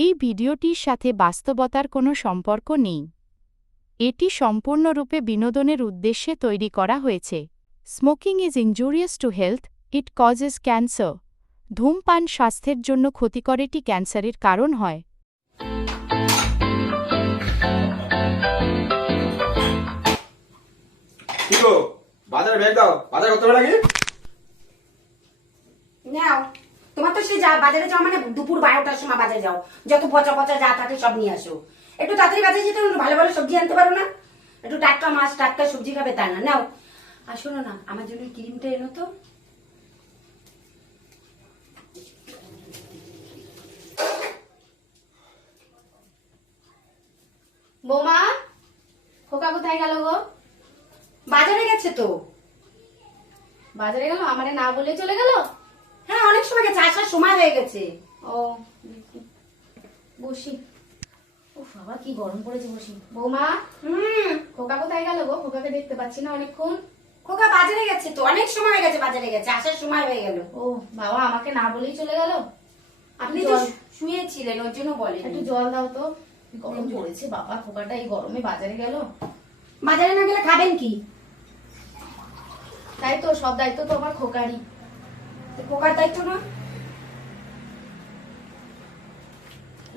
এই ভিডিওটির সাথে বাস্তবতার কোনো সম্পর্ক নেই। এটি সম্পূর্ণরূপে বিনোদনের উদ্দেশ্যে তৈরি করা হয়েছে। Smoking is injurious to health, it causes cancer. ধূমপান স্বাস্থ্যের জন্য ক্ষতিকর, এটি ক্যান্সারের কারণ হয়। বাজারে ব্যাগ দাও, বাজার করতে হবে নাকি? নাও, তোমার তো সে বাজারে যাও মানে দুপুর 12টার সময় বাজারে যাও, যত পচা পচা যা থাকে সব নিয়ে আসো। একটু তাড়াতাড়ি বাজারে যেতে ভালো ভালো সবজি আনতে পারো না? একটু টাটকা মাছ টাটকা সবজি খাবে তা না। নাও, আর শোনো না, আমার জন্য ক্রিমটা এনো তো। বৌমা, খোকা কোথায় গেল গো? বাজারে গেছে তো। বাজারে গেল? আমারে না বলে চলে গেল? হ্যাঁ, অনেক সময় গেছে, আসার সময় হয়ে গেছে। ও, বসি। উফ বাবা, কি গরম পড়েছে, বসি। বৌমা, খোকা কোথায় গেল গো? খোকাকে দেখতে পাচ্ছি না অনেকক্ষণ। খোকা বাজারে গেছে তো, অনেক সময় হয়ে গেছে, বাজারে গেছে, আসার সময় হয়ে গেল। ও বাবা, আমাকে না বলেই চলে গেল। আপনি তো শুয়েছিলেন, ওর জন্য বলেন। একটু জল দাও তো, গরম পড়েছে বাবা। খোকাটা এই গরমে বাজারে গেল। বাজারে না গেলে খাবেন কি? তাই তো, সব দায়িত্ব তো আমার খোকারই। খোকার দায়িত্ব না?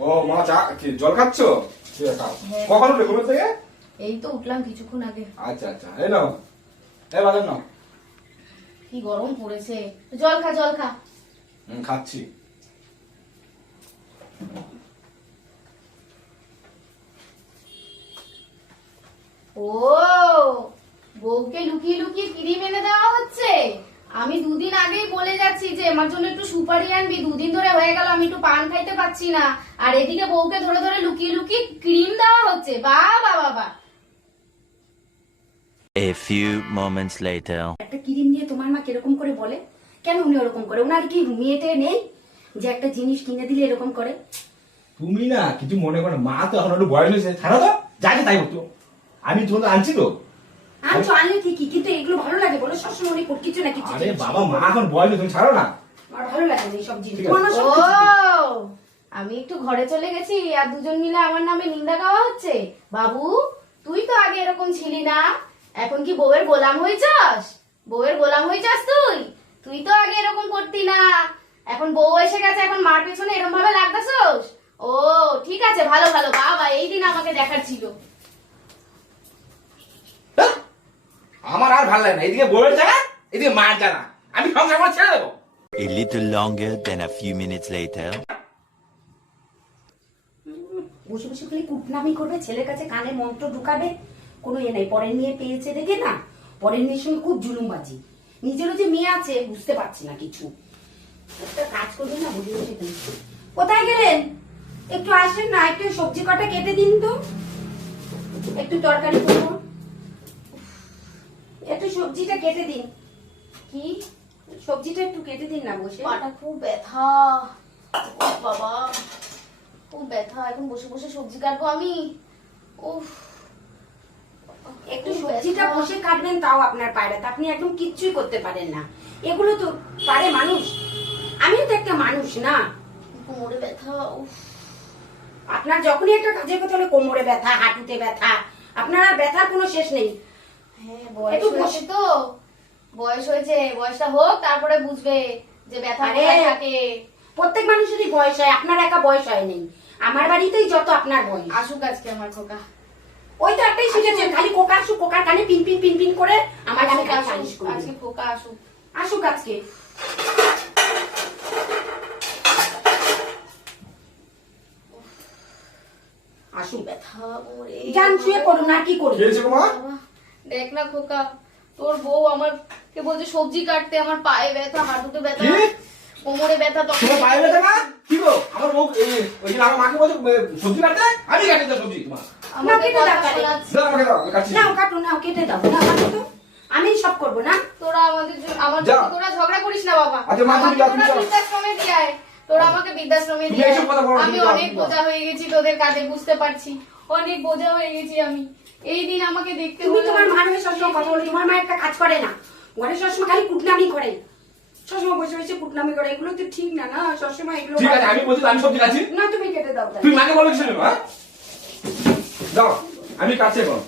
ও মা, চা কি জল খাচ্ছ? ঠিক আছে, খাও। হ্যাঁ। কখন উঠলে ঘুমের থেকে? এই তো উঠলাম কিছুক্ষণ আগে। আচ্ছা আচ্ছা, এই নাও, এই বাজার নাও। কি গরম পড়েছে, জল খা, জল খা। খাচ্ছি। ও, বউকে লুকিয়ে লুকিয়ে ক্রিম এনে দেওয়া হচ্ছে। আমি দুদিন আগেই বলে যাচ্ছি যে আমার জন্য একটু সুপারি আনবি, দুদিন ধরে হয়ে গেল আমি একটু পান খাইতে পাচ্ছি না, আর এদিকে বউকে ধরে ধরে লুকিয়ে লুকিয়ে ক্রিম দেওয়া হচ্ছে। বাবা বাবা। A few moments later. একটা ক্রিম নিয়ে তোমার মা কিরকম করে বলে? কেন উনি ওরকম করে? ওনার কি মেয়েটে নেই যে একটা জিনিস কিনে দিলে এরকম করে? তুমি না কিছু মনে করো, মা তো এখন একটু বয়স হয়েছে, ছাড়ো তো, যাই তাই হতো। আমি তোমার আনছি তো। আনছো, আনলে ঠিকই, কিন্তু এগুলো ভালো লাগে বলো? সবসময় অনেক কিছু না কিছু। আরে বাবা, মা এখন বয়স হয়েছে, তুমি ছাড়ো না। আমার ভালো লাগে না এই সব জিনিস। ঠিক আছে। তোমার মা ও, সব কিছু দিবে। আমি একটু ঘরে চলে গেছি আর দুজন মিলে আমার নামে নিন্দা গাওয়া হচ্ছে। বাবু, তুই তো আগে এরকম ছিলি না, এখন কি বউয়ের গোলাম হয়েছস? বউয়ের গোলাম হয়েছস তুই? তুই তো আগে এরকম করতি না, এখন বউ এসে গেছে, এখন মার পেছনে এরকম ভাবে লাগতেছস? ও ঠিক আছে, ভালো ভালো। বাবা, এই দিন আমাকে দেখার ছিল। আমার আর ভালো লাগে না, এদিকে বউয়ের জায়গা, এদিকে মার জায়গা। আমি সংসার করে ছেড়ে দেবো। A little longer than a few minutes later. বসে বসে খালি কুটনামি করবে, ছেলের কাছে কানে মন্ত্র ঢুকাবে, কোনো ইয়ে নাই। পরের মেয়ে পেয়েছে দেখে না, পরের মেয়ের সঙ্গে খুব জুলুমবাজি। নিজেরও যে মেয়ে আছে বুঝতে পারছি না কিছু। একটা কাজ করবে না, বসে বসে খালি। কোথায় গেলেন? একটু আসেন না, একটু সবজি কটা কেটে দিন তো, একটু তরকারি করবো, একটু সবজিটা কেটে দিন। কি? সবজিটা একটু কেটে দিন না বসে। পাটা খুব ব্যথা। ও বাবা, খুব ব্যথা। এখন বসে বসে সবজি কাটবো আমি? উফ, একটু সবজিটা বসে কাটবেন, তাও আপনার পায়রা। আপনি একদম কিচ্ছুই করতে পারেন না। এগুলো তো পারে মানুষ? আমিও তো একটা মানুষ না? কোমরে ব্যথা। উফ, আপনার যখনই একটা কাজের কথা হলে কোমরে ব্যথা, হাঁটুতে ব্যথা, আপনার আর ব্যথার কোনো শেষ নেই। হ্যাঁ, বয়স একটু হয়েছে তো, বয়স হয়েছে, বয়সটা হোক তারপরে বুঝবে যে ব্যথা আরে, কোথায় থাকে। প্রত্যেক মানুষেরই বয়স হয়, আপনার একা বয়স হয় নেই। আমার বাড়িতেই যত আপনার বয়স। আসুক আজকে আমার খোকা। ওই তো একটাই শিখেছেন, খালি কোকা আসুক, কোকার কানে পিন পিন পিন পিন করে আমার কানে আসুক, খালিশ আসুক, করবেন। আজকে খোকা আসুক। আসুক আজকে। আসুক, ব্যথা কোমরে। যান শুয়ে পড়ুন, আর কি করবেন? খেয়েছে মা? বাবা, দেখ না খোকা, তোর বউ আমাকে বলছে সবজি কাটতে, আমার পায়ে ব্যথা, হাঁটুতে ব্যথা, কি? কোমরে ব্যথা। তখন তোমার পায়ে ব্যথা না? কি গো, আমার বউ ওই দিন আমার মাকে বলছে সবজি কাটতে, আমি কাটি তো সবজি তোমার। আমাকে কেটে কথা দাও তাহলে। শোনাচ্ছে। দাও আমাকে, দাও, আমি কাটছি। নাও কাটো, নাও কেটে দাও, নাও কাটো তো। আমি সব করবো না? তোরা আমাদের আমার যা। জন্য তোরা ঝগড়া করিস না বাবা। আচ্ছা, মা, তুমি আমাকে যাও, তোরা তুমি যাও। বৃদ্ধাশ্রমে দিয়ে আয়। তোরা আমাকে বৃদ্ধাশ্রমে তুমি দিয়ে এইসব কথা বলো না, আমি তুমি যাও, অনেক তুমি যাও। বোঝা হয়ে গেছি তোদের কাঁধে, বুঝতে পারছি। অনেক বোঝা হয়ে গেছি আমি। এই দিন আমাকে দেখতে তুমি হলো। তোমার মার হয়ে সবসময় কথা বলো। তোমার মা একটা কাজ করে না, ঘরে সবসময় খালি কুটনামি করে, সবসময় বসে বসে কুটনামি করে। এগুলো তো ঠিক না, না সবসময় এগুলো। ঠিক আছে, আমি বলছি তো আমি সবজি কাটছি। না, তুমি কেটে দাও। দাও তাহলে। তুই মাকে বলো কিছু নেই, হ্যাঁ? যাও, আমি কাছে এখন।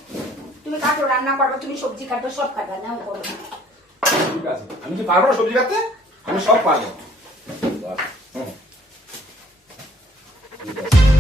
তুমি কাটো, রান্না করবে, তুমি সবজি কাটো, সব কাটা নাও করো। ঠিক আছে, আমি কি পারবো না সবজি কাটতে? আমি সব পারবো। বাস, হুম। ঠিক আছে।